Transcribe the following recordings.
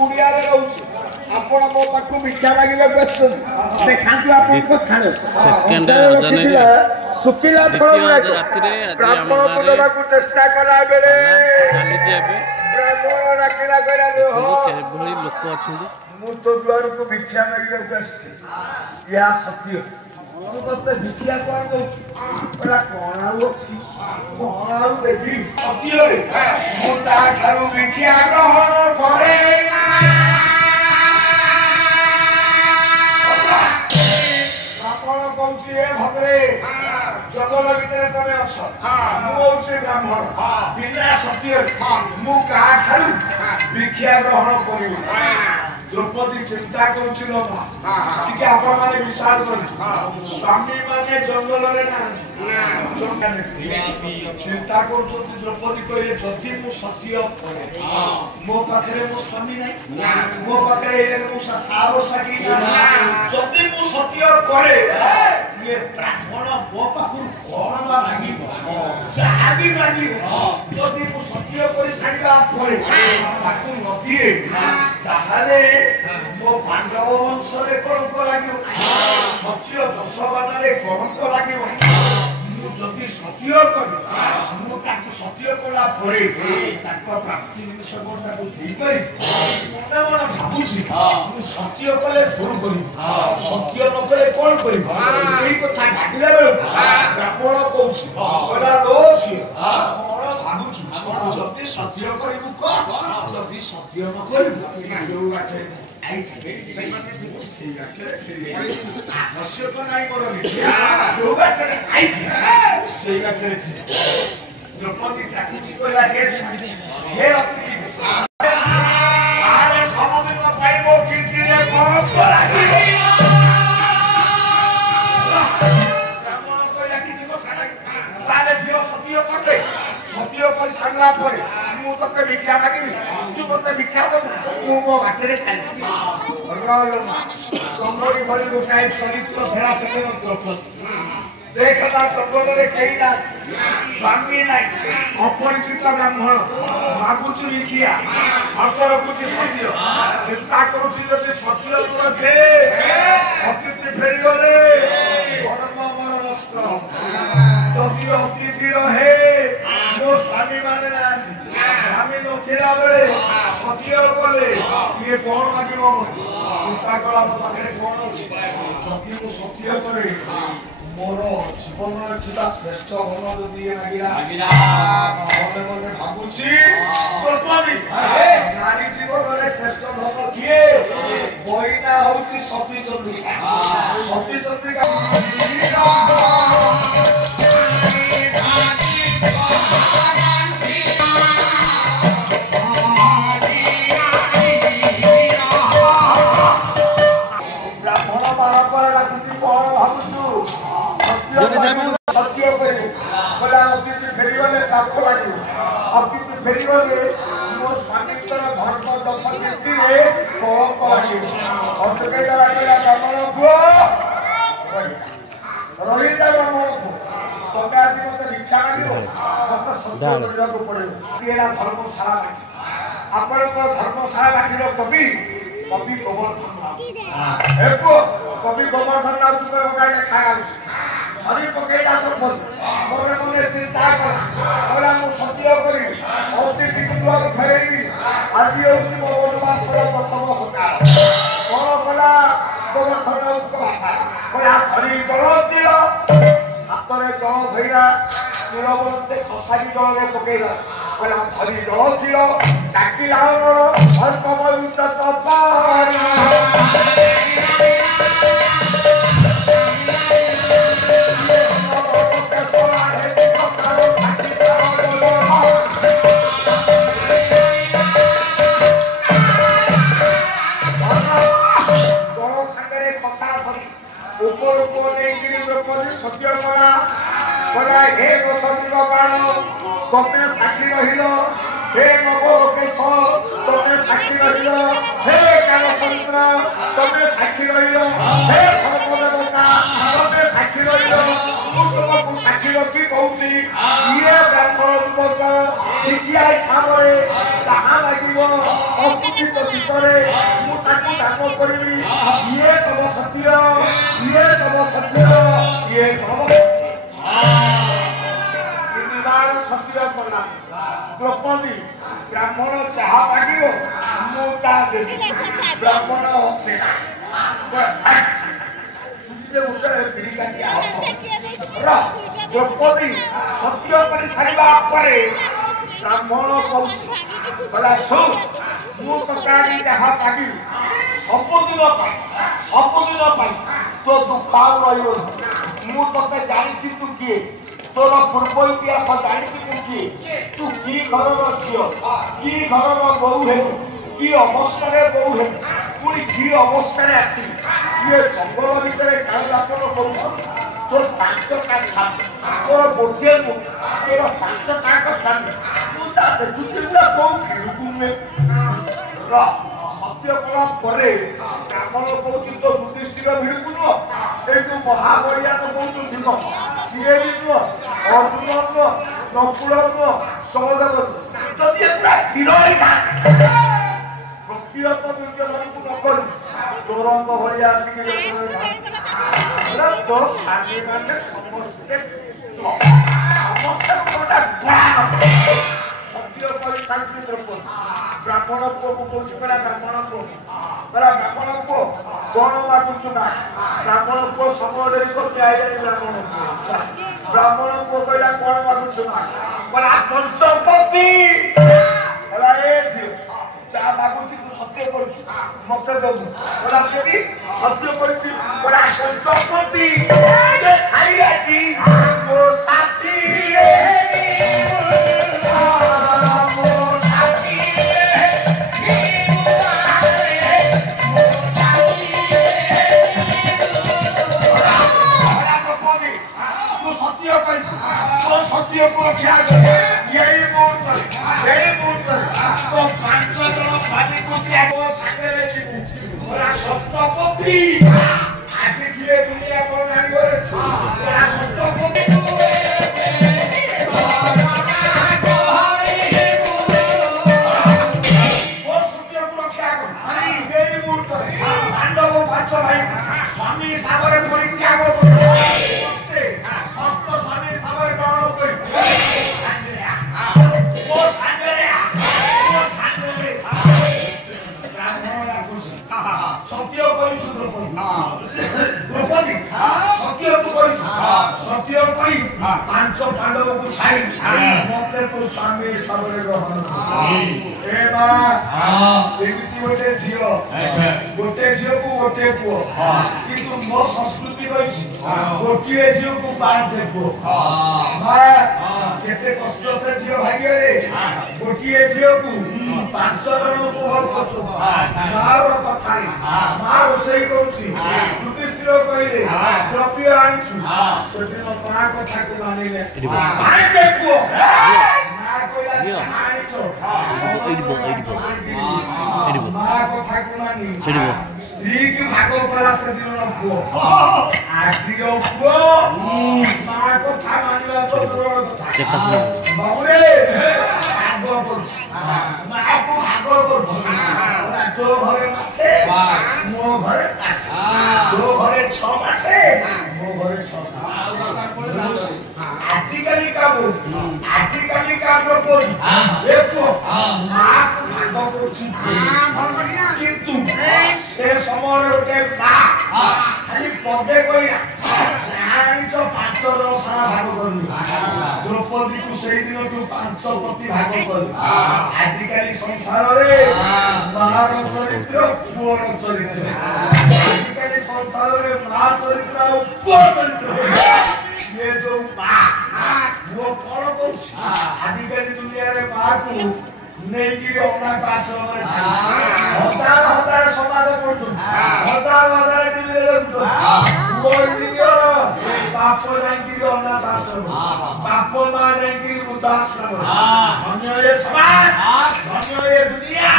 कुड़िया आपण मो पाखु भिक्षा मांगे देखा सेकेंड सुखिला फल ब्राह्मण को देवा चेष्टा कला बेले ब्राह्मण राखिला लोक अच्छा मु तो द्वार को भिक्षा मांगे या सत्य मत भिक्षा कौन कौन कौन देखी भिक्षा ग्रहण करे भद्रे जंगल भितर तमे अछ ब्राह्मण बिना सत्य मु भिक्षा ग्रहण करी द्रौपदी चिंता कर विचार कर स्वामी माने जंगल चिंता कर द्रौपदी कहे जदि मु सत्य करे मो पाखे मो स्वामी नहीं मो पाखे साहसी जदि मु सत्य करे ये ब्राह्मण मो पाखु कौन मांग जहाँ भी मांग जदि मु सत्य कर सारा पर नदिए ताहले मो पांडव वंश कलंक लगे सत्य दशबान कलंक लगे जदि सत्य कर सत्य कला प्राप्ति जिनस मन मन भावुची सत्य कले भूल कर सत्य न कले कौन कथा भाविला बेलू ब्राह्मण कहला लो झील कौन भावुचु जदि सत्य करू जदि सत्य न करू जो बाटे आवश्यक नहीं मोर जो बाटे द्रौपदी ठाकुर कहला हे अरे सबदिन मो कीर्ति ब्राह्मण कहला किसी कथा झील सत्य करदे सत्य कर सारा पर मुझे भिक्षा मांगी तू मत भिक्षा दू मो बाटे चली कमरी भरी गोटाए चरित्र फेरा से देखता जंगल स्वामी नहीं अपरिचित ब्राह्मण मागुच भिखिया शर्त रखुची सत्य चिंता करुच्ची सत्य अतिथि फेरीगले धर्म मर नष्ट जदि अतिथि रहे मो स्वामी माने ना स्वामी नथिला बेले सत्य कले ये कौन मागिब चिंता कला मो पाखे कौन अच्छी जदि मु सत्य करे मोर जीवन थिबा श्रेष्ठ धन जदि मागिला मने मने भाबुची द्रौपदी नारी जीवन रे श्रेष्ठ धन किए बहिना होची सती चंद्रिका सती चंद्रिका सत्य अतिथि फेरीगले अतिथि फेरीगले मो स्वामी धर्म दश नीति ब्राह्मण पुओ रही जा ब्राह्मण पुओ तब आज मत भिक्षा मांग मत सत्य करने पड़े धर्मशाला आपण धर्मशाला गाठी कवि कवि गोवर्धन कवि गोवर्धन नाथ गोटाए खाया हरि पकेटा तो मोरे मोरे चिंता करा मु सत्य करी अतिथि को फेरेबी आज होती मो वनवास प्रथम सकाल कौन कला गोवर्धन भाषा कला हरि जल हाथ में जल धैरा नीलबंते खसारी जल पकेगा कला हरि जल डाकिला सत्य कला हे दशरथ प्राण तमे साक्षी रहिल हे नवलोकेश तमे साक्षी रहिल हे कालचंद्र तमे साक्षी रहिल हे धर्मदेवता तमे साक्षी रहिल तुमको साक्षी रखी कहूँ ये ब्राह्मण युवक भिक्षा हिसाब से जहाँ लगे ପ୍ରକୃତ ଭିତରେ ମୁଁ ତାକୁ ଦାନ କରିବି। ଇଏ ତମ ସତ୍ୟ, ଇଏ ତମ ସତ୍ୟ, ଇଏ ତମ ତିନିବାର ସତ୍ୟ କଲା। ଦ୍ରୌପଦୀ ବ୍ରାହ୍ମଣ ଚାହା ମାଗିବ, ମୁଁ ତା ଦେବି। ବ୍ରାହ୍ମଣ ହସେ ଦ୍ରୌପଦୀ ସତ୍ୟ କରି ସାରିବା ପରେ ବ୍ରାହ୍ମଣ କହୁଛି ମୁଁ ତୋତେ ଯାହା ମାଗିବି ସବୁଦିନ ପାଇଁ ତୋ ଦୁଃଖ ଆଉ ରହିବନି। ମୁଁ ତୋତେ ଜାଣିଛି ତୁ କିଏ, ତୋର ପୂର୍ବ ଇତିହାସ ଜାଣିଛି ତୁ କିଏ, ତୁ କି ଘରର ଝିଅ, କି ଘରର ବୋହୂ ହେବୁ, କି ଅବସ୍ଥାରେ ବୋହୂ ହେବୁ, ପୁଣି କି ଅବସ୍ଥାରେ ଆସିବି। ଇଏ ଜଙ୍ଗଲ ଭିତରେ କାଳଯାପନ କରୁଛ, ତୋର 5ଟା ସ୍ୱାମୀ, ତୋର ଗୋଟିଏ ପୁଅ, ତୋର 5ଟାଙ୍କ ସ୍ୱାମୀ। ମୁଁ ତା ଦେଖୁଛି କୋଉ ଭିଡ଼କୁ ସତ୍ୟ କଲା ପରେ ବ୍ରାହ୍ମଣ କହୁଛି ତୋ ଯୁଧିଷ୍ଠିର ଭିଡ଼କୁ ନୁହଁ, ଏଇ ଯୋଉ ମହାବଳିଆନ କହୁଛୁ ଭୀମ ସିଏ ବି ନୁହଁ, ଅର୍ଜୁନ ନୁହଁ, ନକୁଳ ନୁହଁ, ସହଦେବ ଯଦି ପୁରା ହିରୋ ବ୍ୟକ୍ତିଗତ ଦୁର୍ଯୋଧନକୁ ନ କରି ତୋରଙ୍କ ଭଳିଆ ଆସିକି ତୋ ସ୍ୱାମୀ ମାନେ ସମସ୍ତେ ସତ୍ୟ କରିଥାନ୍ତି। ଦ୍ରୌପଦୀ ବ୍ରାହ୍ମଣ ପୁଅକୁ କହୁଛି କହିଲା ବ୍ରାହ୍ମଣ ପୁଅ କଣ ମାଗୁଛୁ ନା? ବ୍ରାହ୍ମଣ ପୁଅ ସମୟ ଡେରି କରୁଛି ଆଇଲାଣି। ବ୍ରାହ୍ମଣ ପୁଅ କହିଲା କଣ ମାଗୁଛୁ ନା? କହିଲା ପଞ୍ଚପତି। କହିଲା ଏ ଝିଅ ଯାହା ମାଗୁଛି ତୁ ସତ୍ୟ କରୁଛୁ ମତେ ଦବୁ। କହିଲା କେମିତି ସତ୍ୟ କରିଛି? କହିଲା ପଞ୍ଚପତି ଖାଇଆଛି ମୋ ସାଥୀ ସତ୍ୟକୁ ରକ୍ଷା କରି ଏଇ ମୁହୂର୍ତ୍ତରେ 5 ଜଣ ସ୍ୱାମୀକୁ ସାଙ୍ଗରେ ଯିବୁ। ସପ୍ତପତି ଆଜି ଥିଲେ ଦୁନିଆ କଣ ଜାଣିବରେ ସପ୍ତପତି ସତ୍ୟକୁ ରକ୍ଷା କରି ଏଇ ମୁହୂର୍ତ୍ତରେ ପାଣ୍ଡବ 5 ଭାଇ ସ୍ୱାମୀ ହିସାବରେ ପରିତ୍ୟାଗ ସତ୍ୟ କରି 5 ପାଣ୍ଡବକୁ ଛାଡ଼ି ମତେ ତୋ ସ୍ୱାମୀ ହିସାବରେ ଗ୍ରହଣ ଏମିତି ଗୋଟେ ଝିଅକୁ ଗୋଟେ ପୁଅ, କିନ୍ତୁ ମୋ ସଂସ୍କୃତି କହିଛି ଗୋଟିଏ ଝିଅକୁ 5 ପୁଅ। କେତେ କଷ୍ଟ ସେ ଝିଅ ଭାଗ୍ୟରେ ଗୋଟିଏ ଝିଅକୁ 5 ଜଣଙ୍କୁ ଭଲ କରୁଛୁ। ମାର କଥାରେ ମା ରୋଷେଇ କରୁଛି, ଯୁଧିଷ୍ଠିର କହିଲେ ଦ୍ରବ୍ୟ ଆଣିଛୁ, ସେଦିନ ମା କଥାକୁ ମାନିଲେ ପୁଅ। ମା କହିଲା ଆଣିଛ ମା କଥାକୁ ମାନି ସ୍ତ୍ରୀକି ଭାଗ କଲା ସେଦିନ ପୁଅ। ଆଜିର ପୁଅ ମା କଥା ମାନିବା ଦୂରର କଥା। ବାବୁରେ ଭାଗ କରୁଛି, ମାକୁ ଭାଗ କରୁଛି। ତୋ ଘରେ ମାସେ ମୋ ଘରେ ମାସେ, ତୋ ଘରେ 6 ମାସେ ମୋ ଘରେ 6 ମାସ। ଆଜିକାଲିକା ଦ୍ରୌପଦୀ ଏ ପୁଅ ମାକୁ ଭାଗ କରୁଛି, କିନ୍ତୁ ସେ ସମୟରେ ଗୋଟେ ମା ଖାଲି ପଦେ କହିଲା ଜାଣିଛ 5 ଜଣ ସାରା ଭାଗ କରିବି। ଦ୍ରୌପଦୀକୁ ସେଇଦିନଠୁ 5 ପତି ଭାଗ କଲି। ଆଜିକାଲି ସଂସାରରେ ମାର ଚରିତ୍ର ପୁଅର ଚରିତ୍ର, ଆଜିକାଲି ସଂସାରରେ ମା ଚରିତ୍ର ଆଉ ପୁଅ ଚରିତ୍ର। ये जो वो कौन कौन आदिकाली दुनिया रे माकू नहीं की अनाथ आश्रम रे हजार हजार समाज पड़छ हजार टीवी देखछ वो इंडिया बाप नहीं की अनाथ आश्रम बाप मां नहीं की वृद्ध आश्रम अन्य ये समाज अन्य ये दुनिया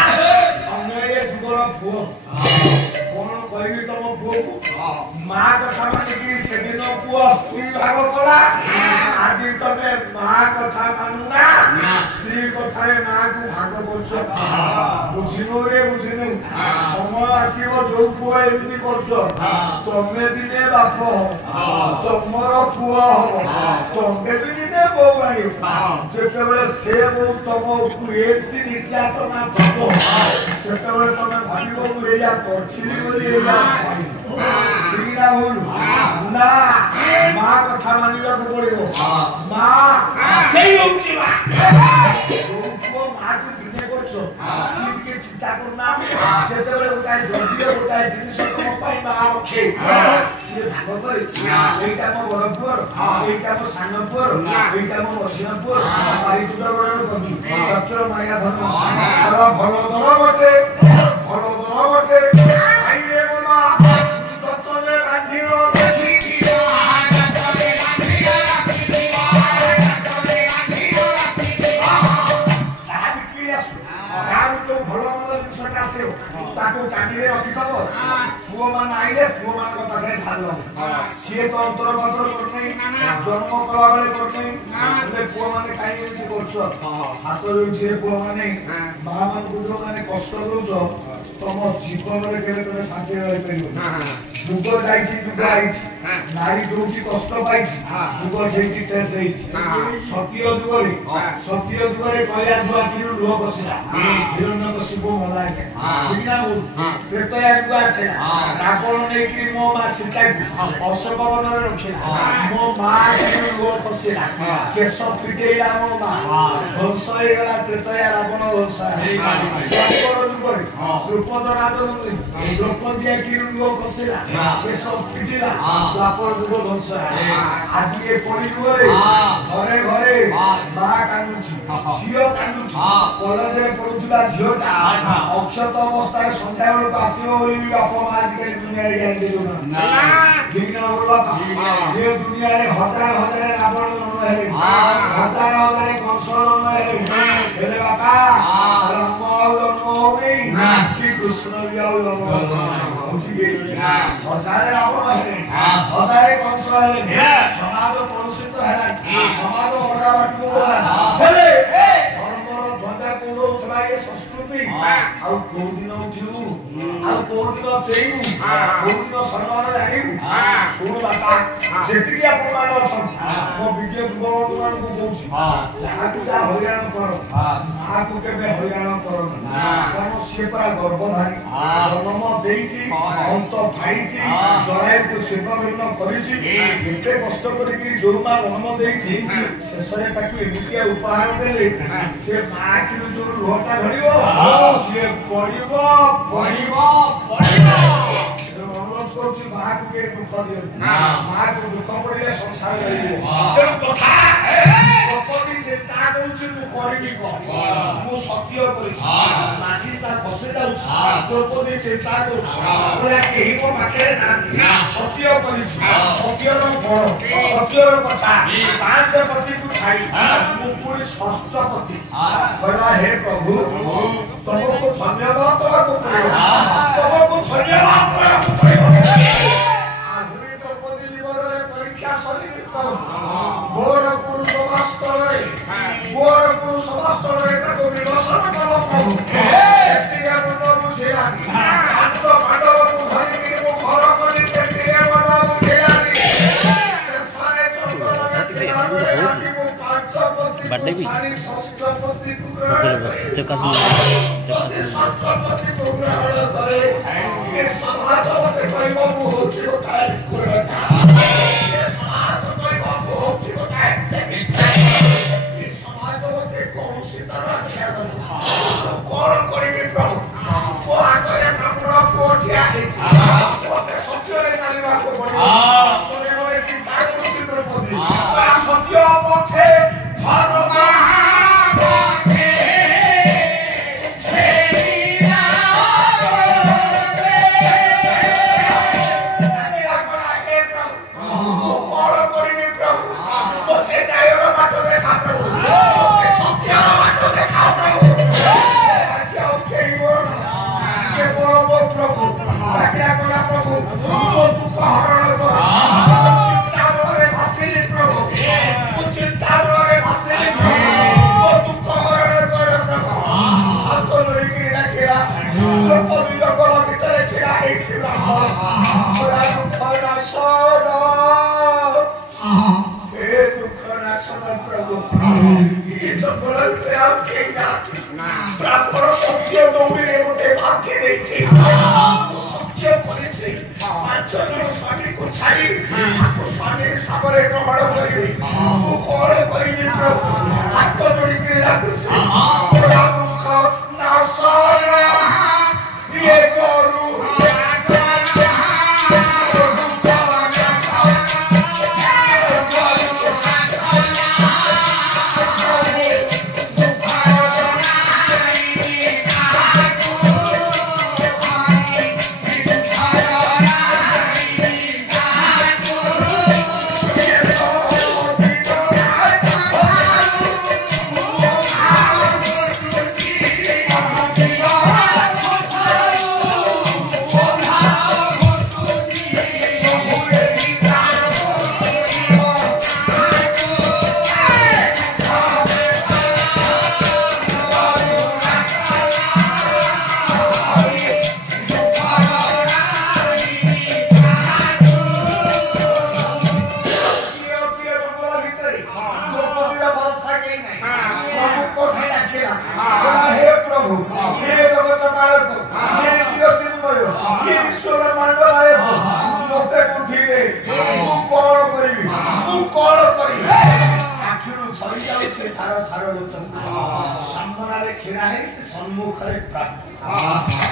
अन्य ये जुगर पुओ कौन कहबी तुम पुओ मां कथा मानिकी से दिन पुओ स्त्री भाग कला ଆଜି ତମେ ମା କଥା ମାନୁନା ସ୍ତ୍ରୀ କଥାରେ ମା କୁ ଭାଗ କରୁଛ ବୁଝିନୁ ରେ ବୁଝିନୁ ସମୟ ଆସିବ ଯୋଉ ପୁଅ ଏମିତି କରୁଛ ତମେ ଦିନେ ବାପ ହବ ତମର ପୁଅ ହବ ତମେ ବି ଦିନେ ବୋଉ ଆଣିବ ଯେତେବେଳେ ସେ ବୋଉ ତମ ଉପରୁ ଏମିତି ନିର୍ଯାତନା ଦବ ସେତେବେଳେ ତମେ ଭାବିବ ମୁଁ ଏଇଆ କରିଥିଲି ବୋଲି ଏଇଆ ଠିକନା ଭୁଲ ନା ମା କଥା ମାନିବାକୁ ପଡିବ ମା ସେଇ ହଉଛି ମା ଯୋଉ ପୁଅ ମାକୁ ଦିନେ କରୁଛ ସିଏ ଟିକେ ଚିନ୍ତା କରୁନା ଯେତେବେଳେ ଗୋଟାଏ ଯଦିଓ ଗୋଟାଏ ଜିନିଷ ତମ ପାଇଁ ମା ରଖେ ସିଏ ଭାଗ କରି ଏଇଟା ମୋ ବଡ ପୁଅର ଏଇଟା ମୋ ସାନ ପୁଅର ଏଇଟା ମୋ ମଝିଆ ପୁଅର ପାରିକୁଦ ଗଣନ କବି ଡକ୍ଟର ମାୟା ଧନ ଭଲ ଦର ଗୋଟେ ଭଲ ଦର ଗୋଟେ ଖାଇଲେ ମୋ ମା ତତ୍ତ୍ୱରେ ବାନ୍ଧିବ ताको काटिरे रखिथब पुओ मान आइले पुओ मान को पाखे ढाल सीए तो अंतर मंत्र करनै जन्म कला बेले करनै ले पुओ माने काई एमति करछ हाथ जे पुओ माने मां मान को जो माने कष्ट दोछ तम जीवन रे केले तमे शांति रहि परिबो दुग जाईछि दुग आईछि नारी जोठी कष्ट पाइछि दुग जेठी शेष हेछि सत्य दुगरे कया दुआ किरु लो बसिला हिरण्यकशिपु मला के बिना त्रेतया दुआ से रावण नै कि मो मा सीता को अशोक वन रे रखिला मो मा किरु लो बसिला केश पिटेला मो मा वंश हे गला त्रेतया रावण वंश दुगरे रूपदराद द्रौपदी किरु लो बसिला केश पिटेला द्वापर दुग वंश आज ये परिवारे घरे घरे मा कानुची झियो कानुची कॉलेज रे पढुथुला झियोटा अक्षत अवस्था संध्या बेल आसीबो बोली बाप मा आज के दुनिया रे ज्ञान देउ ना जिना बोलबा ये दुनिया रे हजार हजार रावण जन्म हेले हजार हजार कंस जन्म हेले हेले बापा राम जन्म होई कि कृष्ण भी जन्म उठी गई हजार रावण हेले हजार कंस हेले समाज कलुषित हेला समाज अरावट हेले धर्मर ध्वजा कोडो छलाए संस्कृति आ को दिन उठिउ आ को दिन चेइउ को दिन सम्मान जानिउ सुन बापा जेति कि आपण मान अछन मो वीडियो दुबंधु मान को कहूछी जहा तू जा हरियाणा कर मां को केबे हरियाणा कर कारण से पूरा गर्भधारी जन्म देइछि अंत फाइछि जराय को सेवा विन्न करिछि एते कष्ट करी कि जो मां जन्म देइछि शेषरे ताकू एमितिया उपहार देले से मां कि जो लोटा धरिबो से पडिबो अनुरोध करछि मां को के दुख दियो मां को दुख पड़िले संसार रहिबो तेरो कथा प्रॉपर्टी चिंता करूछि मु करिबी को मु सत्य करिछि लाठी ता खसे जाउछि द्रौपदी चिंता करूछि बोला केही को पाखे ना सत्य करिछि सत्यर फल सत्यर कथा पांच पति को छाई मु पूरी षष्ठ पति कहला हे प्रभु तुमको धन्यवाद तुमको धन्यवाद आधुनिक द्रौपदी जीवन रे परीक्षा सरी गोर पुरुष समस्त रे ताको विनाशन कल प्रभु सेतिया मन बुझेला पांच पांडव को धरि कि मो घर कली सेतिया मन बुझेला शेषरे चंद्र रे थिला बेले आसी मो पांच पति छाड़ी षष्ठ पति को ग्रहण करे ये समाज मते कहबो मु होछि गोटाए कुरटा ये समाज कहबो मु होछि गोटाए ये समाज मते कोनसी तरह ख्यात कोन करिबि प्रभु को आगरे प्रभुर कोठिया हेछि मते सत्य रे जानिबा को पड़िबो तोरे रे चिंता करूछि द्रौपदी सत्य पछे धर्म ଦ୍ରୌପଦୀ ଜଙ୍ଗଲ ଭିତରେ ଛିଡ଼ା ହେଇଛି ବ୍ରାହ୍ମଣ ଦୁଃଖ ନାଶନ ଏ ଦୁଃଖ ନାଶନ ପ୍ରଭୁ ଏ ଜଙ୍ଗଲ ଭିତରେ ଆଉ କେହି ନାହାନ୍ତି ବ୍ରାହ୍ମଣ ସତ୍ୟ ଦୌଡ଼ିରେ ମୋତେ ବାନ୍ଧି ଦେଇଛି ସତ୍ୟ କରିଛି 5 ଜଣ ସ୍ୱାମୀକୁ ଛାଡ଼ି ତାକୁ ସ୍ୱାମୀ ସାବରେ ଗ୍ରହଣ କରିବି ମୁଁ କଣ କରିବି ପ୍ରଭୁ ହାତ ଯୋଡ଼ିକି ଲାଗୁଛି ଦୁଃଖ ନାଶନ ଇଏ କରୁ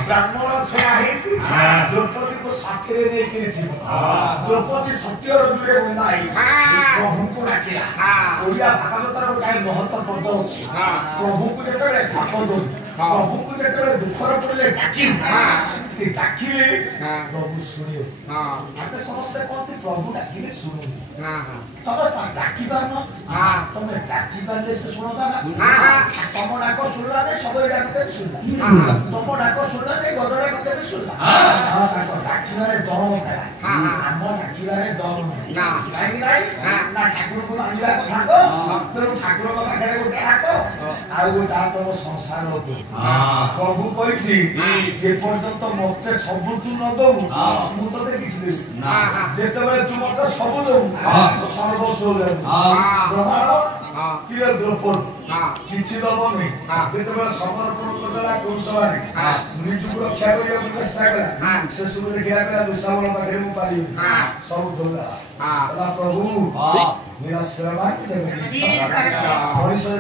ब्राह्मण छेड़ा द्रौपदी को साथी द्रौपदी सत्य रजुरे बंधा प्रभु को डाकिला ओडिया भागवतर गोटे महत्व पद अच्छी प्रभु को जो भाग दो प्रभु को जो दुखर पड़े डाकिले प्रभु शुणे आगे समस्ते कहते प्रभु डाकिले शुणु तब डाकी पार तुम डाकी पारे से शुणता ना तुम डाक शुणला नहीं सब डाक शुणला तुम डाक शुणला नहीं गद डाक भी शुणला डाकिबारे दम था आम डाकिबारे दम नहीं ना ठाकुर को मानिबा कथा को तेणु ठाकुर पाखे गोटे हाथ आ गोटे हाथ तुम संसार प्रभु कही जे पर्यंत मत सबुतु न दौ मुझे किसी देवी तू मत सब दौ सर्वस्व प्रमाण किए द्रौपदी किसी दब नहीं जो समर्पण करदेला कौशल निजुक रक्षा करने चेष्टा कला से सब देखा गला दुशाबल पाखे मुझे पाली सब दौड़ा प्रभु निराश्रय मनीष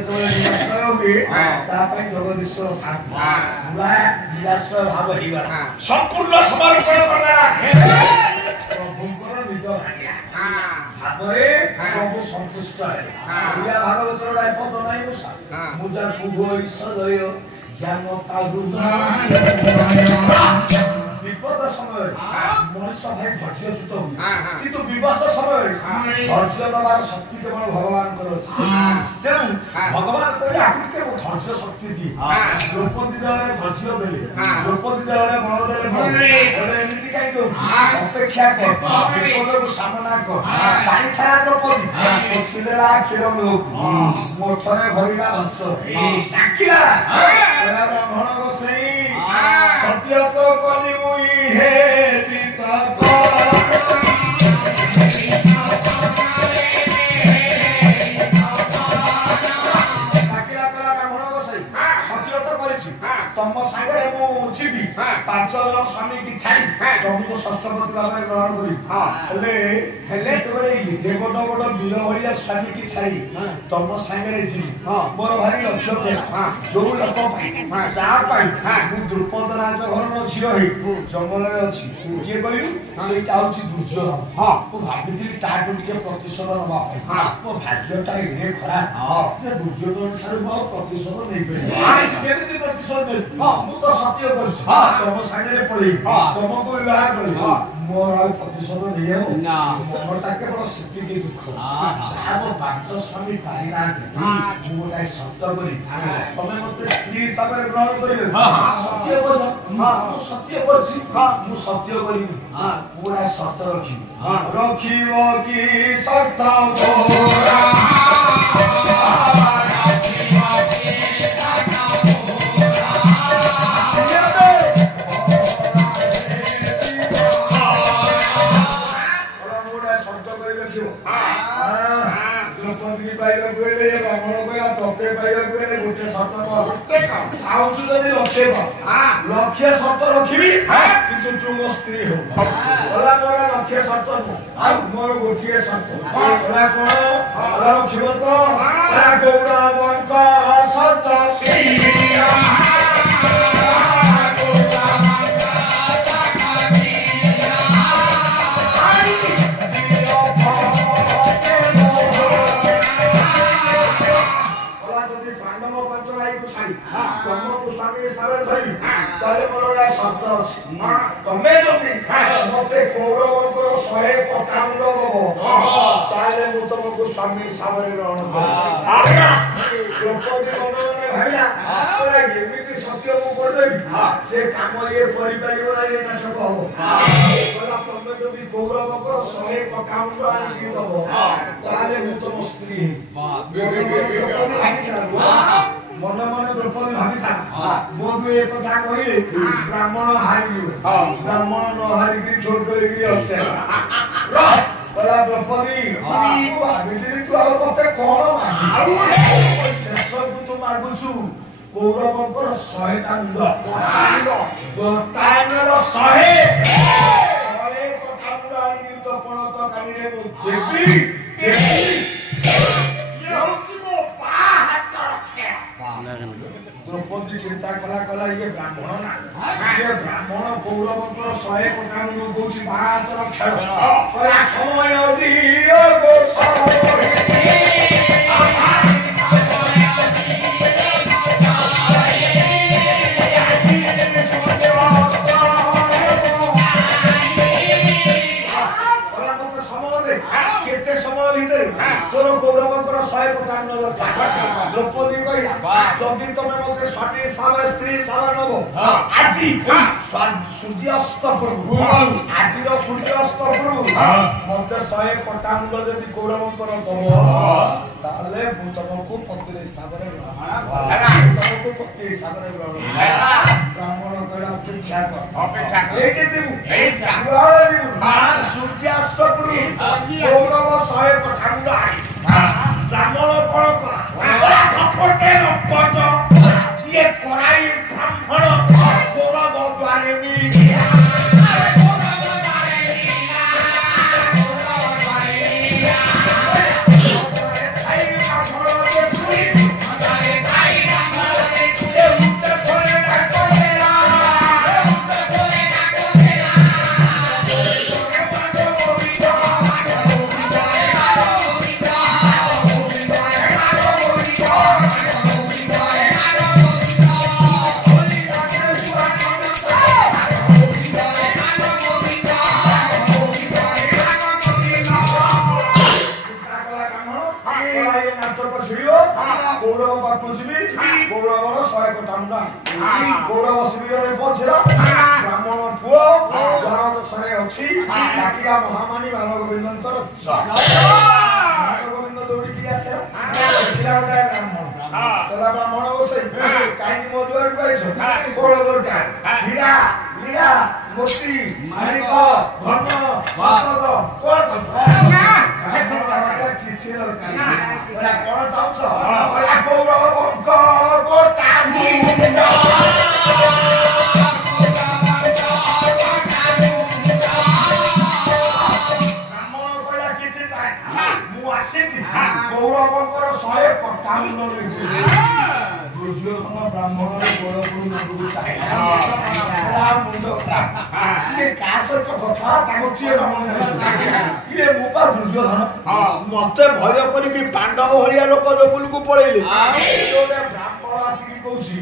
जो निराश्रय हुए जगदीश्वर था निराश्रय भाव हो गला संपूर्ण समर्पण करदेला प्रभुंकर निज भाग्या भावे प्रभु संतुष्ट है भागवतर पद नहीं मुझा कुभ ईश्वर ज्ञान विपद समय मनुष्य भाई धैर्यच्युत हुए किंतु विपद समय धैर्य दबार शक्ति केवल भगवान तेणु भगवान कहले आपको धैर्य शक्ति दिए द्रौपदी देहरे धैर्य देले द्रौपदी देहरे बल देले एमती कहीं अपेक्षा कर विपद को सामना कर चाहता द्रौपदी छिलेला क्षीर मोठरे भरिला हस डाकिला ब्राह्मण गोसाई सत्य तो कली मुई हे पिता तुम सागर मुझी 5 जन स्वामी की छाड़ी तुमको षष्ठपति भाव में ग्रहण करी जे गोट गोट वीर भाया स्वामी की छाड़ी तुम सागर जी मोर भारी लक्ष्य था जो लोक द्रुपद राज घर झील जंगल में अच्छी किए कहलु से दुर्योधन मुझे भावी ताठू टे प्रतिशोध नापी मो भाग्यटा एडे खराब जे दुर्योधन ठार प्रतिशोध नहीं पारे प्रतिशोध तो सत्य कर तुम सागर पड़े तुमको विवाह कर मोर आ प्रतिशोध नहीं मनटा केवल स्थिति दुख मो 5 स्वामी पारी ना गोटे सत्य करी तुम मत स्त्री हिसाब से ग्रहण कर सत्य कर सत्य कर पूरा सत्य रखी कि सत्य ସର୍ତ୍ତ ଚାହୁଁଛୁ ଯଦି ଲକ୍ଷ୍ୟ ଲକ୍ଷ୍ୟ ସର୍ତ୍ତ ରଖିବି କିନ୍ତୁ ତୁ ମୋ ସ୍ତ୍ରୀ ହଉ ଗଲା ମୋର ଲକ୍ଷ୍ୟ ସର୍ତ୍ତ ମୋର ଗୋଟିଏ ସର୍ତ୍ତ ଗଲା କଣ ରଖିବ ତ ଗୌରବଙ୍କ ସର୍ତ୍ତ ତମେ ଯଦି ମତେ କୌରବଙ୍କର 100 ପଟାମୁଣ୍ଡ ଦବ ତାହେଲେ ମୁଁ ତମକୁ ସ୍ୱାମୀ ହିସାବରେ ଗ୍ରହଣ ଦ୍ରୌପଦୀ ମନେ ଭାବିଲା ଏମିତି ସତ୍ୟ ମୁଁ କରିଦେବି ସେ କାମ ଇଏ କରିପାରିବ ନା ଇଏ ନାଟକ ହବ ତମେ ଯଦି କୌରବଙ୍କର 100 ପଟାମୁଣ୍ଡ ଆଣିକି ଦବ ତାହେଲେ ମୁଁ ତମ ସ୍ତ୍ରୀ ମନେ ମନେ ଦ୍ରୌପଦୀ ଭାବିଥା ମୋ ବି ଏ କଥା କହିଲେ ବ୍ରାହ୍ମଣ ହାରିଯିବ ବ୍ରାହ୍ମଣ ନ ହାରିକି ଛୋଟ ହେଇକି ଅସେ ଦ୍ରୌପଦୀ ମୁଁ ଭାବିଥିଲି ତୁ ଆଉ ମତେ କଣ ଶେଷକୁ ତୁ ମାଗୁଛୁ କୌରବଙ୍କର 100ଟା ମୁଣ୍ଡ ଗୋଟାଏର 100 କଥା ମୁଣ୍ଡ ଆଣିକି ତ ପଣ ତ କାଲିରେ ମୁଁ ଦେବି द्रौपदी चिंता कला ये ब्राह्मण ना ये ब्राह्मण कौरवଙ୍କର 100 ପଟାମୁଣ୍ଡ କହୁଛି ବାହାତ ରକ୍ଷା କଲା ସମୟ ଦିଅ ଗୋ केते समय भीतर तोर कौरवଙ୍କର 100 ପଟାମୁଣ୍ଡ ଦରକାର द्रौपदी କହିଲା যদি তুমি মতে স্বামী হিসাবে স্ত্রী হিসাবে নব আজি সূর্যাস্ত পূর্ব আজির সূর্যাস্ত পূর্ব মতে 100 পটামুন্ড যদি কৌরবଙ୍କର দব তাহলে মু তোমাকে পতি হিসাবে তোমাকে পতি হিসাবে ব্রাহ্মণ কইলা অপেক্ষা কর এইটি দিবু সূর্যাস্ত পূর্ব কৌরব 100 পটামুন্ড আই ব্রাহ্মণ কোন করা थपटे रपट ये कराई ब्राह्मण कौरव द्वारे कौरव शिविर में पहुंचला ब्राह्मण पुओ धन दशरे अछि डाकिला महामानी मान गोविंदंकर गोविंद दौड़ी की आसे देखिला गोटा ब्राह्मण तोरा ब्राह्मण बसे काई मो दुआर पाइछ कोळ दरकार हीरा लीला मोती माणिक धन संपद कोण चाहछ किछि दरकार ओला कोण चाहछ ओला कौरव बंक कोटा कौरवଙ୍କର 100 ପଟାମୁଣ୍ଡ ଦୁର୍ଯ୍ୟୋଧନ ବ୍ରାହ୍ମଣର ଗୋଡ଼ ଗୁରୁ ଚାହିଁଲା ମୁଣ୍ଡ ଇଏ କାହା ସହିତ କଥାବାର୍ତ୍ତା କରୁଛି କିରେ ମୁଁ ବା ଦୁର୍ଯ୍ୟୋଧନ ମତେ ଭୟ କରିକି ପାଣ୍ଡବ ଭଳିଆ ଲୋକ ଜଗୁଲକୁ ପଳେଇଲେ ଗୋଟେ ବ୍ରାହ୍ମଣ ଆସିକି କହୁଛି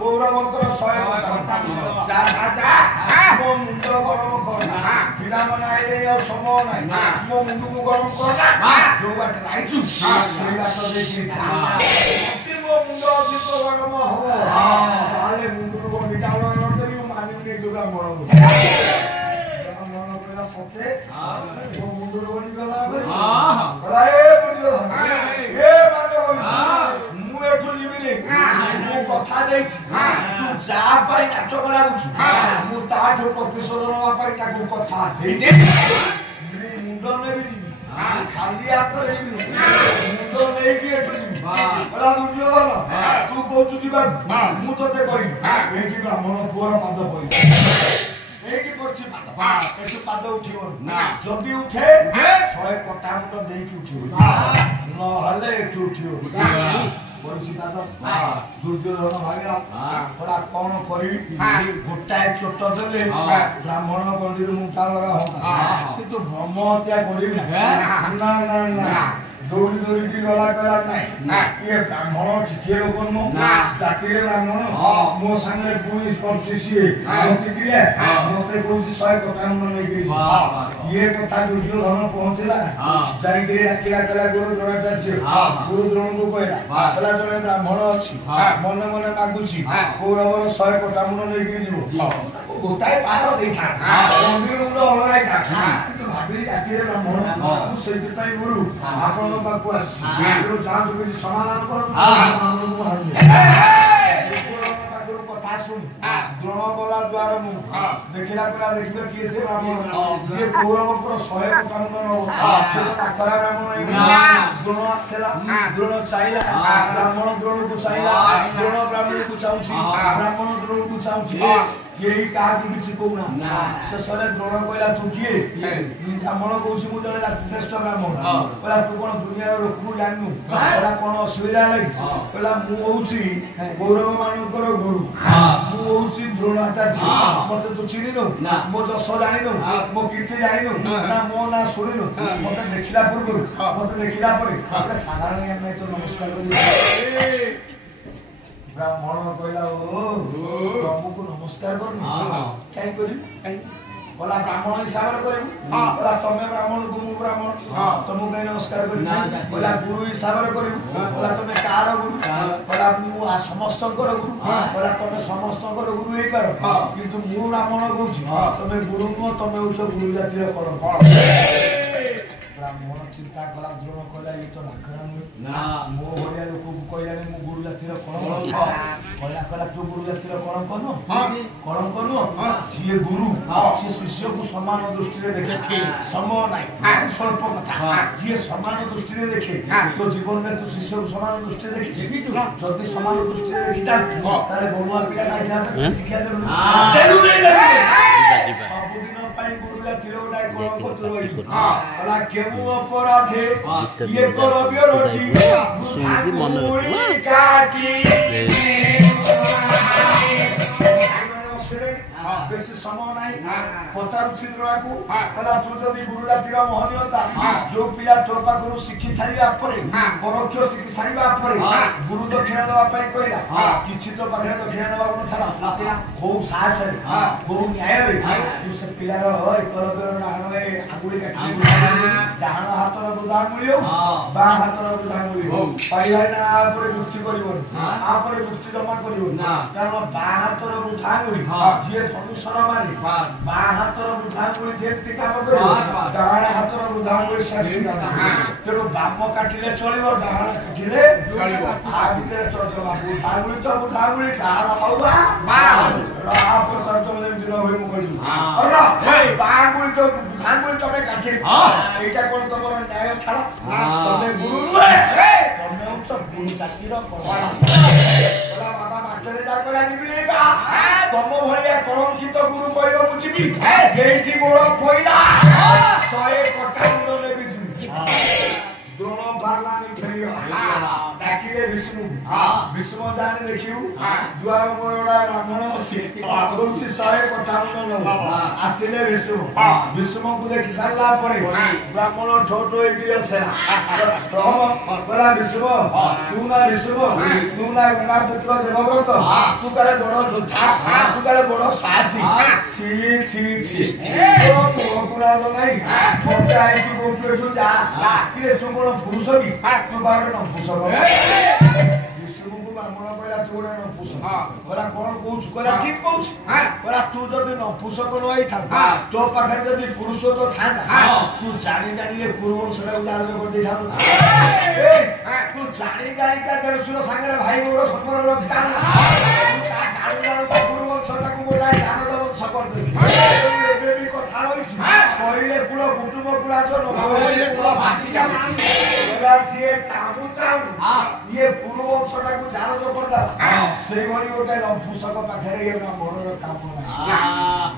କୌରବଙ୍କର 100 ପଟାମୁଣ୍ଡ ଯା ମୋ ମୁଣ୍ଡ ଗରମ କରନା ପିଲାମାନେ ଆଇଲେ ଆଉ ସମୟ ନାହିଁ ମୋ ମୁଣ୍ଡକୁ ଗରମ କରନା ଯୋଉ ବାଟ ଆଇଛୁ ସେଇ ବାଟ ଦେଇକି ମୋ ମୁଣ୍ଡ ଅଧିକ ଗରମ ହବ ତାହେଲେ ମୁଣ୍ଡରୁ ଗଣ୍ଡିଟା କରିଦେବି ମୁଁ ମାନିବିନି ଦୁର୍ଗା ମରଣ କହିଲା ସତେ ମୋ ମୁଣ୍ଡରୁ ଗଣ୍ଡି ଗଲା ମୁଁ ଏଠୁ ଯିବିନି ମୁଁ କଥା ଦେଇଛି ତୁ ଯାହା ପାଇଁ ନାଟକ ଲାଗୁଛୁ ମୁଁ ତାଠୁ ପ୍ରତିଶୋଧ ନେବା ପାଇଁ ତାକୁ କଥା ଦେଇଛି ମୁଣ୍ଡ ନେବି ଯିବି ଖାଲି ହାତରେ ମୁଣ୍ଡ ନେଇକି ଏଠୁ ଯିବି କହିଲା ଦୁର୍ଯ୍ୟୋଧନ ତୁ କହୁଛୁ ଯିବାକୁ ମୁଁ ତତେ କହିବି ଏଇଠି ବ୍ରାହ୍ମଣ ପୁଅର ପାଦ ପଇଲା ଏଇଠି ପଡିଛି ପାଦ ଏଠୁ ପାଦ ଉଠିବନି ଯଦି ଉଠେ 100 କଟା ମୁଣ୍ଡ ଦେଇକି ଉଠିବ ନହେଲେ ଏଠୁ ଉଠିବ ପଡିଛି ପାଦ ଦୁର୍ଯ୍ୟୋଧନ ଭାବିଲା କହିଲା କଣ କରିବି ଗୋଟାଏ ଚୋଟ ଦେଲେ ବ୍ରାହ୍ମଣ ଗଣ୍ଡିରୁ ମୁଣ୍ଡା ଲଗା ହୁଅନ୍ତା କିନ୍ତୁ ବ୍ରହ୍ମ ହତ୍ୟା କରିବି ନା ନା ନା ଦୌଡ଼ି ଦୌଡ଼ିକି ଗଲା କହିଲା ନାଇଁ ଇଏ ବ୍ରାହ୍ମଣ ଟିକିଏ ଲୋକ ନୁହଁ ଜାତିରେ ବ୍ରାହ୍ମଣ ମୋ ସାଙ୍ଗରେ ପୁଣି କରୁଛି ସିଏ ପ୍ରତିକ୍ରିୟା ମତେ କହୁଛି 100 କଟା ମୁଣ୍ଡ ନେଇକିରି ଇଏ କଥା ଦୁର୍ଯ୍ୟୋଧନ ପହଞ୍ଚିଲା ଯାଇକିରି ଡାକିଲା କହିଲା ଗୁରୁ ଦ୍ରୋଣାଚାର୍ଯ୍ୟ ଗୁରୁ ଦ୍ରୋଣଙ୍କୁ କହିଲା ଜଣେ ବ୍ରାହ୍ମଣ ଅଛି ମନେ ମନେ ମାଗୁଛି କୌରବର 100 କଟା ମୁଣ୍ଡ ନେଇକିରି ଯିବ ଗୋଟାଏ ପାହାର ଦେଇଥାନ୍ତା ମୁଣ୍ଡ ଅଲଗା କିନ୍ତୁ ଭାବିଲି ଜାତିରେ ବ୍ରାହ୍ମଣ ମୁଁ ସେଇଥିପାଇଁ ଗୁରୁ ଆପଣଙ୍କ ପାଖକୁ ଆସିଛି ଯାଆନ୍ତୁ କିଛି ସମାଧାନ କରନ୍ତୁ କଥା ଶୁଣି ଦ୍ରୋଣ ଗଲା ଦ୍ୱାର ମୁଁ ଦେଖିଲା ପିଲା ଦେଖିବେ କିଏ ସେ ବ୍ରାହ୍ମଣ ଯିଏ କୌରବଙ୍କର 100 କଟା ମୁଣ୍ଡ ନବ ସେ ତ ତାକରା ବ୍ରାହ୍ମଣ ଦ୍ରୋଣ ଆସିଲା ଦ୍ରୋଣ ଚାହିଁଲା ବ୍ରାହ୍ମଣ ଦ୍ରୋଣକୁ ଚାହିଁଲା ଦ୍ରୋଣ ବ୍ରାହ୍ମଣକୁ ଚାହୁଁଛି ବ୍ରାହ୍ମଣ ଦ୍ରୋଣକୁ ଚାହୁଁଛି କେହି କାହାକୁ କିଛି କହୁନା ଶେଷରେ ଦ୍ରୋଣ କହିଲା ତୁ କିଏ ବ୍ରାହ୍ମଣ କହୁଛି ମୁଁ ଜଣେ ଜାତି ଶ୍ରେଷ୍ଠ ବ୍ରାହ୍ମଣ କହିଲା ତୁ କଣ ଦୁନିଆର ଲୋକକୁ ଜାଣିନୁ କହିଲା କଣ ଅସୁବିଧା ଲାଗି କହିଲା ମୁଁ ହଉଛି କୌରବ ମାନଙ୍କର ଗୁରୁ ମୁଁ ହଉଛି ଦ୍ରୋଣାଚାର୍ଯ୍ୟ ମତେ ତୁ ଚିହ୍ନିନୁ ମୋ ଯଶ ଜାଣିନୁ ମୋ କୀର୍ତ୍ତି ଜାଣିନୁ ନା ମୋ ନାଁ ଶୁଣିନୁ ମତେ ଦେଖିଲା ପୂର୍ବରୁ ମତେ ଦେଖିଲା ପରେ ସାଧାରଣ ଜ୍ଞାନ ତ ନମସ୍କାର କରି ବ୍ରାହ୍ମଣ କହିଲା ଓ ପ୍ରଭୁକୁ ନମସ୍କାର କରୁନି କାହିଁ କରିବି କହିଲା ବ୍ରାହ୍ମଣ ହିସାବରେ କରିବୁ କହିଲା ତମେ ବ୍ରାହ୍ମଣକୁ ମୁଁ ବ୍ରାହ୍ମଣ ତମକୁ କାହିଁ ନମସ୍କାର କରିବି କହିଲା ଗୁରୁ ହିସାବରେ କରିବୁ କହିଲା ତମେ କାହାର ଗୁରୁ କହିଲା ମୁଁ ସମସ୍ତଙ୍କର ଗୁରୁ କହିଲା ତମେ ସମସ୍ତଙ୍କର ଗୁରୁ ହେଇପାର କିନ୍ତୁ ମୁଁ ବ୍ରାହ୍ମଣ କହୁଛି ତମେ ଗୁରୁ ନୁହଁ ତମେ ହଉଛ ଗୁରୁ ଜାତିର କଳଙ୍କ ବ୍ରାହ୍ମଣ ଚିନ୍ତା କଲା ଦ୍ରୋଣ କହିଲା ଇଏ ତ ଲାଖରା ନୁହେଁ ମୋ ଭଳିଆ ଲୋକକୁ କହିଲାଣି ମୁଁ ଗୁରୁ ଜାତିର କଳଙ୍କ କହିଲା ତୁ ଗୁରୁ ଜାତିର କଳଙ୍କ ନୁହଁ ଯିଏ ଗୁରୁ ସେ ଶିଷ୍ୟକୁ ସମାନ ଦୃଷ୍ଟିରେ ଦେଖେ ସମୟ ନାହିଁ ସ୍ୱଳ୍ପ କଥା ଯିଏ ସମାନ ଦୃଷ୍ଟିରେ ଦେଖେ ତୋ ଜୀବନରେ ତୁ ଶିଷ୍ୟକୁ ସମାନ ଦୃଷ୍ଟିରେ ଦେଖିଛୁ ଯଦି ସମାନ ଦୃଷ୍ଟିରେ ଦେଖିଥାନ୍ତୁ ତାହେଲେ ବଣୁଆ ପିଲାଟା ଶିକ୍ଷା ଦେଲୁ ସବୁଦିନ ପାଇଁ ଗୁରୁ ଜାତିର ଗୋଟାଏ କଳଙ୍କ ତୁ ରହିଲୁ କହିଲା କେଉଁ ଅପରାଧେ ଇଏ କରବିୟ ରଟି বেশি সময় নাই পচারুছি দ্রোণাকু কলা তু যদি গুরু জাতির মহনীয়তা যে পিলা তো পাখু শিখি সারিবা পরে পরোক্ষ শিখি সারিবা পরে গুরু দক্ষিণা দেওয়া পাই কইলা কিছু তো পাখে দক্ষিণা দেওয়া নথলা খুব সাহসরে খুব ন্যায়রে সে পিলার একলব্যর ডাহাণ আঙুলি কাটি ডাহাণ হাতর বৃদ্ধা আঙুলি বা হাতর বৃদ্ধা আঙুলি পাইলাই না আপরে যুক্তি করিবনি আপরে যুক্তি জমা করিবনি কারণ বা হাতর বৃদ্ধা আঙুলি যে ধনুষর মারি বা হাতর বৃদ্ধা আঙুলি যেমতি কাম করিব ডাহাণ হাতর বৃদ্ধা আঙুলি সেমতি কাম করিব তেণু বাম কাটিলে চলিব ডাহাণ কাটিলে চলিব আ ভিতরে তর্জমা বৃদ্ধা আঙুলি তো বৃদ্ধা আঙুলি ডাহাণ হওয়া বা আপর তর্জমা যেমতি ন হই মু কইছি আরে বা আঙুলি তো বৃদ্ধা আঙুলি তুমি কাটি এইটা কোন তোমার ন্যায় ছাড়া তুমি গুরু নহে তুমি হচ্ছ গুরু জাতির কর্মা বাবা মাঠে যা কলা নিবি রে বা তম ভলিয়া কলঙ্কিত গুরু কইব বুঝিবি এইটি বড় পয়লা 100 কটা মুন্ড নেবি দ্রোণ পারলানি ফেরিয়া ডাকিলে বিষ্ণু বিষ্ণু জানি দেখিউ দুয়ার মোরডা ব্রাহ্মণ আছে বলছি 100 কটা মুন্ড নব আসিলে বিষ্ণু বিষ্ণুকে দেখি সারলা পরে ব্রাহ্মণ ঠোঁট হয়ে গিয়েছে বলা বিষ্ণু তু না গঙ্গা পুত্র দেবব্রত তু কালে বড় যোদ্ধা তু কালে বড় সাহসী ছি ছি ছি ও পুরা নাই মতে আইছু বলছু এটু যা কিরে তু বড় পুরুষ কি তু বারে ন পুরুষ বিষ্ণুকে ব্রাহ্মণ কইলা তু ওরে ন পুরুষ বলা কোন কইছু কইলা ঠিক কইছু বলা তু যদি ন পুরুষ কোন হই থাক তো পাখে যদি পুরুষ তো থাকা তু জানি জানি এ কুরুবংশরে উদাহরণ করে দেখাও তু জানি জানি তা দেড়শুর সাঙ্গে ভাই বড় সম্পর্ক রক্ষা জানি জানি তা কুরুবংশটাকে গোটাই জানো বংশ করে দেবি এবে বি কথা রইছি কইলে পুরো কুটুম্ব কুলা ये पूर्व वंशटा को जारद करदा से भली गोटे नपुंसक पाखरे ये ब्राह्मणर काम नाही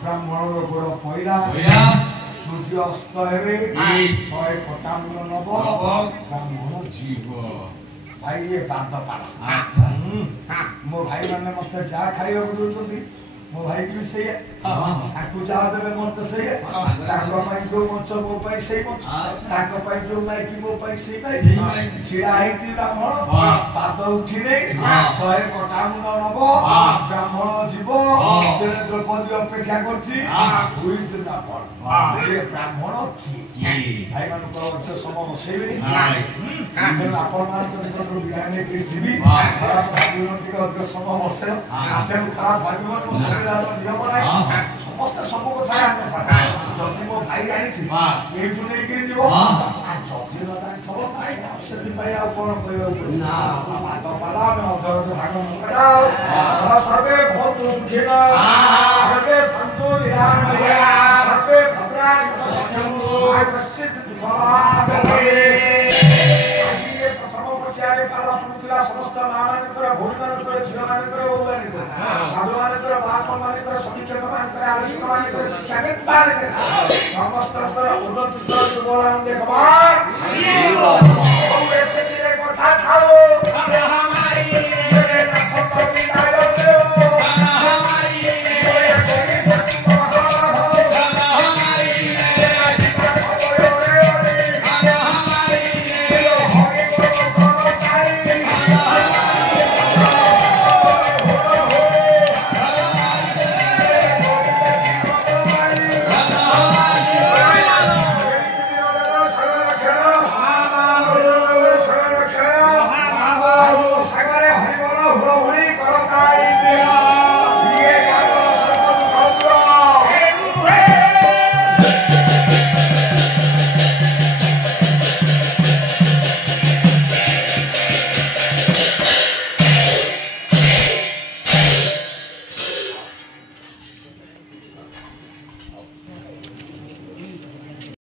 ब्राह्मणर गोड़ पइला सूर्य अस्त हेबे 100 फटामुल नब ब्राह्मण जीव भाई ये बात पाला मो भाई माने मते जा खाइयो बुझुछथि मो भाई भी सही है ताकू जा देबे मते सही है ताको पाई जो मंच मो पाई सही मंच ताको पाई जो माइकी मो पाई सही पाई छिड़ा आइति ब्राह्मण पाद उठिले 100 कटामुल नब ब्राह्मण जीव से द्रौपदी अपेक्षा करछि हुइस ब्राह्मण ये ब्राह्मण की भाई मान को अर्थ सम बसेबे नहीं आपण मान को निकट ज्ञान के जीवी खराब भाग्य के अर्थ सम बसे तेणु खराब भाग्य को संविधान नियम नाही समस्त सब कथा आने था जदि मो भाई जानि छी ए जु नै के जीवो जदि न तानि थलो भाई सेति भाई आ कोन कहबो ना बाबा पाला में अधर भाग कराओ सर्वे भवन्तु सुखिना सर्वे सन्तु निरामया सर्वे भद्राणि पश्यन्तु कश्चित् दुःखभाग् ये प्रथम पर्याय पाला सुनुतिला समस्त मामानकर भौणीमानकर झिलमानकर ओमानकर साधुमानकर महात्मामानकर समीक्षक मानकर आलोचक मानकर शिक्षाविद मानकर समस्तकर उन्नति युवरान देखबार ओ एते दिने कथा खाओ